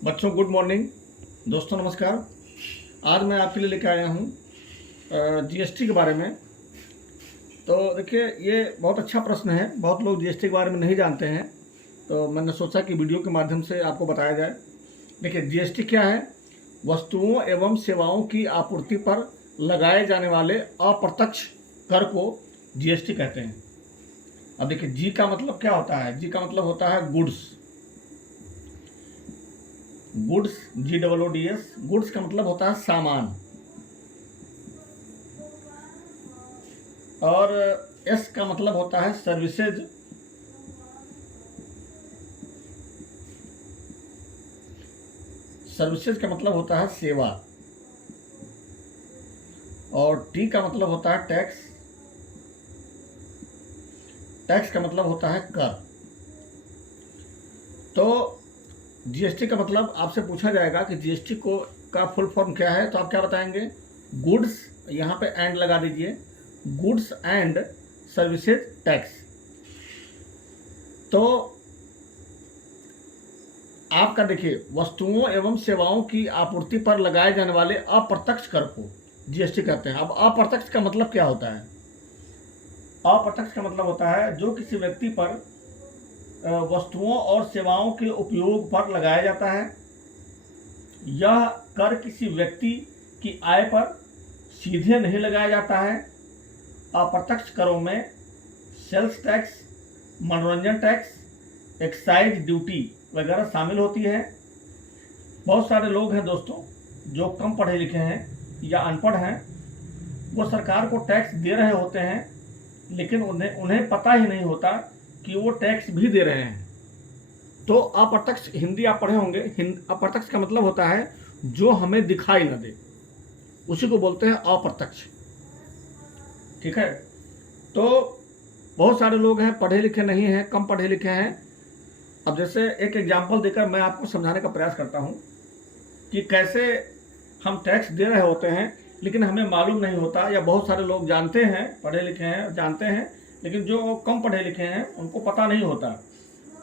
बच्चों good morning. दोस्तों नमस्कार। आज मैं आपके लिए लेकर आया हूँ जीएसटी के बारे में। तो देखिए, ये बहुत अच्छा प्रश्न है। बहुत लोग जीएसटी के बारे में नहीं जानते हैं, तो मैंने सोचा कि वीडियो के माध्यम से आपको बताया जाए। देखिए, जीएसटी क्या है? वस्तुओं एवं सेवाओं की आपूर्ति पर लगाए जाने वाले अप्रत्यक्ष कर को जीएसटी कहते हैं। अब देखिए, जी का मतलब क्या होता है? जी का मतलब होता है गुड्स। Goods, GOODS। गुड्स का मतलब होता है सामान। और एस का मतलब होता है सर्विसेज। सर्विसेज का मतलब होता है सेवा। और टी का मतलब होता है टैक्स। टैक्स का मतलब होता है कर। तो जीएसटी का मतलब आपसे पूछा जाएगा कि जीएसटी को का फुल फॉर्म क्या है, तो आप क्या बताएंगे? गुड्स, यहाँ पे एंड लगा दीजिए, गुड्स एंड सर्विसेज टैक्स। तो आपका देखिए, वस्तुओं एवं सेवाओं की आपूर्ति पर लगाए जाने वाले अप्रत्यक्ष कर को जीएसटी कहते हैं। अब अप्रत्यक्ष का मतलब क्या होता है? अप्रत्यक्ष का मतलब होता है जो किसी व्यक्ति पर वस्तुओं और सेवाओं के उपयोग पर लगाया जाता है। यह कर किसी व्यक्ति की आय पर सीधे नहीं लगाया जाता है। अप्रत्यक्ष करों में सेल्स टैक्स, मनोरंजन टैक्स, एक्साइज ड्यूटी वगैरह शामिल होती है। बहुत सारे लोग हैं दोस्तों जो कम पढ़े लिखे हैं या अनपढ़ हैं, वो सरकार को टैक्स दे रहे होते हैं, लेकिन उन्हें पता ही नहीं होता कि वो टैक्स भी दे रहे हैं। तो अप्रत्यक्ष, हिंदी आप पढ़े होंगे, अप्रत्यक्ष का मतलब होता है जो हमें दिखाई न दे, उसी को बोलते हैं अप्रत्यक्ष। ठीक है। तो बहुत सारे लोग हैं पढ़े लिखे नहीं हैं, कम पढ़े लिखे हैं। अब जैसे एक एग्जाम्पल देकर मैं आपको समझाने का प्रयास करता हूं कि कैसे हम टैक्स दे रहे होते हैं लेकिन हमें मालूम नहीं होता, या बहुत सारे लोग जानते हैं, पढ़े लिखे हैं, जानते हैं, लेकिन जो कम पढ़े लिखे हैं उनको पता नहीं होता।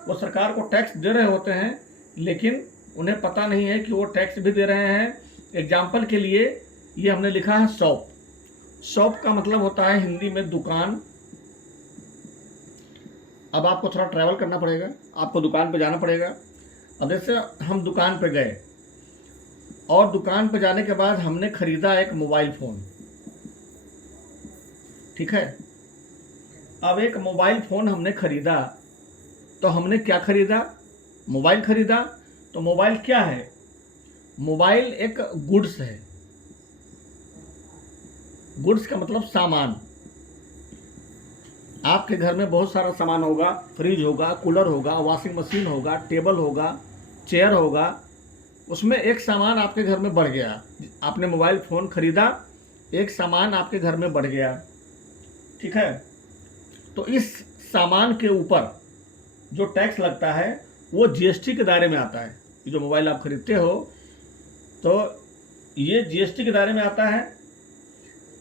वो सरकार को टैक्स दे रहे होते हैं लेकिन उन्हें पता नहीं है कि वो टैक्स भी दे रहे हैं। एग्जाम्पल के लिए ये हमने लिखा है शॉप। शॉप का मतलब होता है हिंदी में दुकान। अब आपको थोड़ा ट्रैवल करना पड़ेगा, आपको दुकान पे जाना पड़ेगा। अब जैसे हम दुकान पे गए और दुकान पे जाने के बाद हमने खरीदा एक मोबाइल फ़ोन। ठीक है। अब एक मोबाइल फ़ोन हमने खरीदा, तो हमने क्या खरीदा? मोबाइल खरीदा। तो मोबाइल क्या है? मोबाइल एक गुड्स है। गुड्स का मतलब सामान। आपके घर में बहुत सारा सामान होगा, फ्रिज होगा, कूलर होगा, वॉशिंग मशीन होगा, टेबल होगा, चेयर होगा। उसमें एक सामान आपके घर में बढ़ गया। आपने मोबाइल फ़ोन खरीदा, एक सामान आपके घर में बढ़ गया। ठीक है। तो इस सामान के ऊपर जो टैक्स लगता है वो जीएसटी के दायरे में आता है। ये जो मोबाइल आप खरीदते हो तो ये जीएसटी के दायरे में आता है।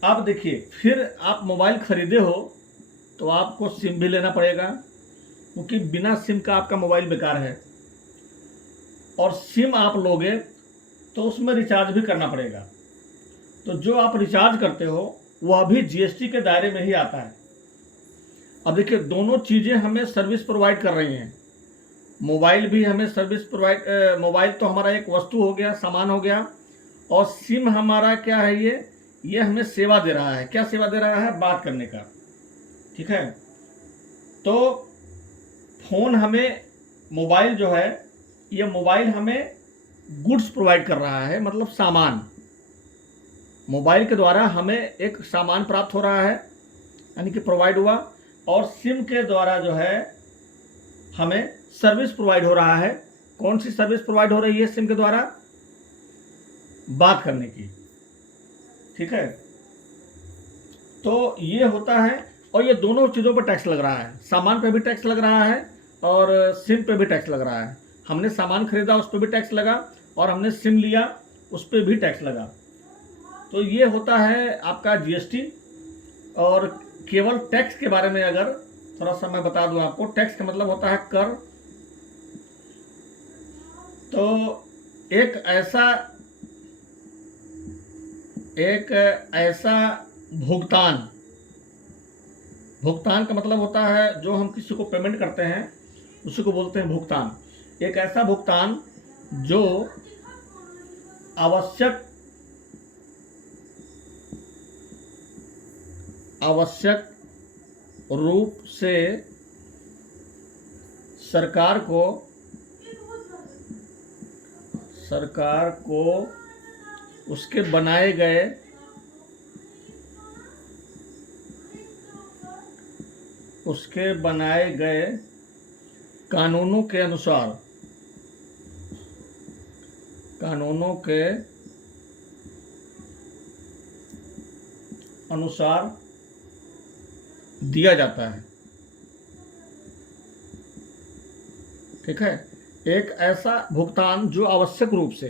अब देखिए, फिर आप मोबाइल खरीदे हो तो आपको सिम भी लेना पड़ेगा, क्योंकि बिना सिम का आपका मोबाइल बेकार है। और सिम आप लोगे तो उसमें रिचार्ज भी करना पड़ेगा। तो जो आप रिचार्ज करते हो वह भी जीएसटी के दायरे में ही आता है। अब देखिए, दोनों चीज़ें हमें सर्विस प्रोवाइड कर रही हैं। मोबाइल भी हमें सर्विस प्रोवाइड, मोबाइल तो हमारा एक वस्तु हो गया, सामान हो गया, और सिम हमारा क्या है? ये हमें सेवा दे रहा है। क्या सेवा दे रहा है? बात करने का। ठीक है। तो फोन हमें, मोबाइल जो है, ये मोबाइल हमें गुड्स प्रोवाइड कर रहा है, मतलब सामान। मोबाइल के द्वारा हमें एक सामान प्राप्त हो रहा है, यानी कि प्रोवाइड हुआ। और सिम के द्वारा जो है हमें सर्विस प्रोवाइड हो रहा है। कौन सी सर्विस प्रोवाइड हो रही है सिम के द्वारा? बात करने की। ठीक है। तो ये होता है, और ये दोनों चीज़ों पर टैक्स लग रहा है। सामान पे भी टैक्स लग रहा है और सिम पे भी टैक्स लग रहा है। हमने सामान खरीदा, उस पर भी टैक्स लगा, और हमने सिम लिया, उस पर भी टैक्स लगा। तो ये होता है आपका जीएसटी। और केवल टैक्स के बारे में अगर थोड़ा सा मैं बता दूं आपको, टैक्स का मतलब होता है कर। तो एक ऐसा भुगतान, भुगतान का मतलब होता है जो हम किसी को पेमेंट करते हैं उसी को बोलते हैं भुगतान। एक ऐसा भुगतान जो आवश्यक रूप से सरकार को उसके बनाए गए कानूनों के अनुसार दिया जाता है। ठीक है, एक ऐसा भुगतान जो आवश्यक रूप से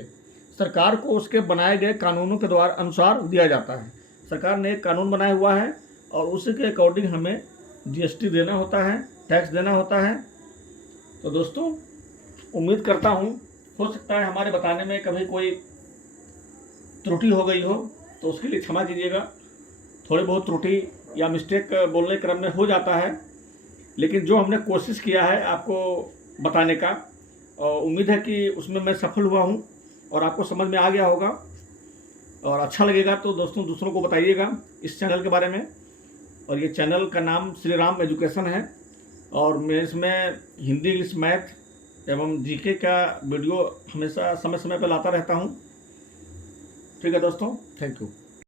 सरकार को उसके बनाए गए कानूनों के द्वारा अनुसार दिया जाता है। सरकार ने एक कानून बनाया हुआ है और उसी के अकॉर्डिंग हमें जीएसटी देना होता है, टैक्स देना होता है। तो दोस्तों, उम्मीद करता हूँ हो सकता है हमारे बताने में कभी कोई त्रुटि हो गई हो तो उसके लिए क्षमा कीजिएगा। थोड़ी बहुत त्रुटि या मिस्टेक बोलने क्रम में हो जाता है, लेकिन जो हमने कोशिश किया है आपको बताने का, और उम्मीद है कि उसमें मैं सफल हुआ हूँ और आपको समझ में आ गया होगा और अच्छा लगेगा तो दोस्तों दूसरों को बताइएगा इस चैनल के बारे में। और ये चैनल का नाम श्री राम एजुकेशन है और मैं इसमें हिंदी, इंग्लिश, मैथ एवं जीके का वीडियो हमेशा समय समय पर लाता रहता हूँ। ठीक है दोस्तों, थैंक यू।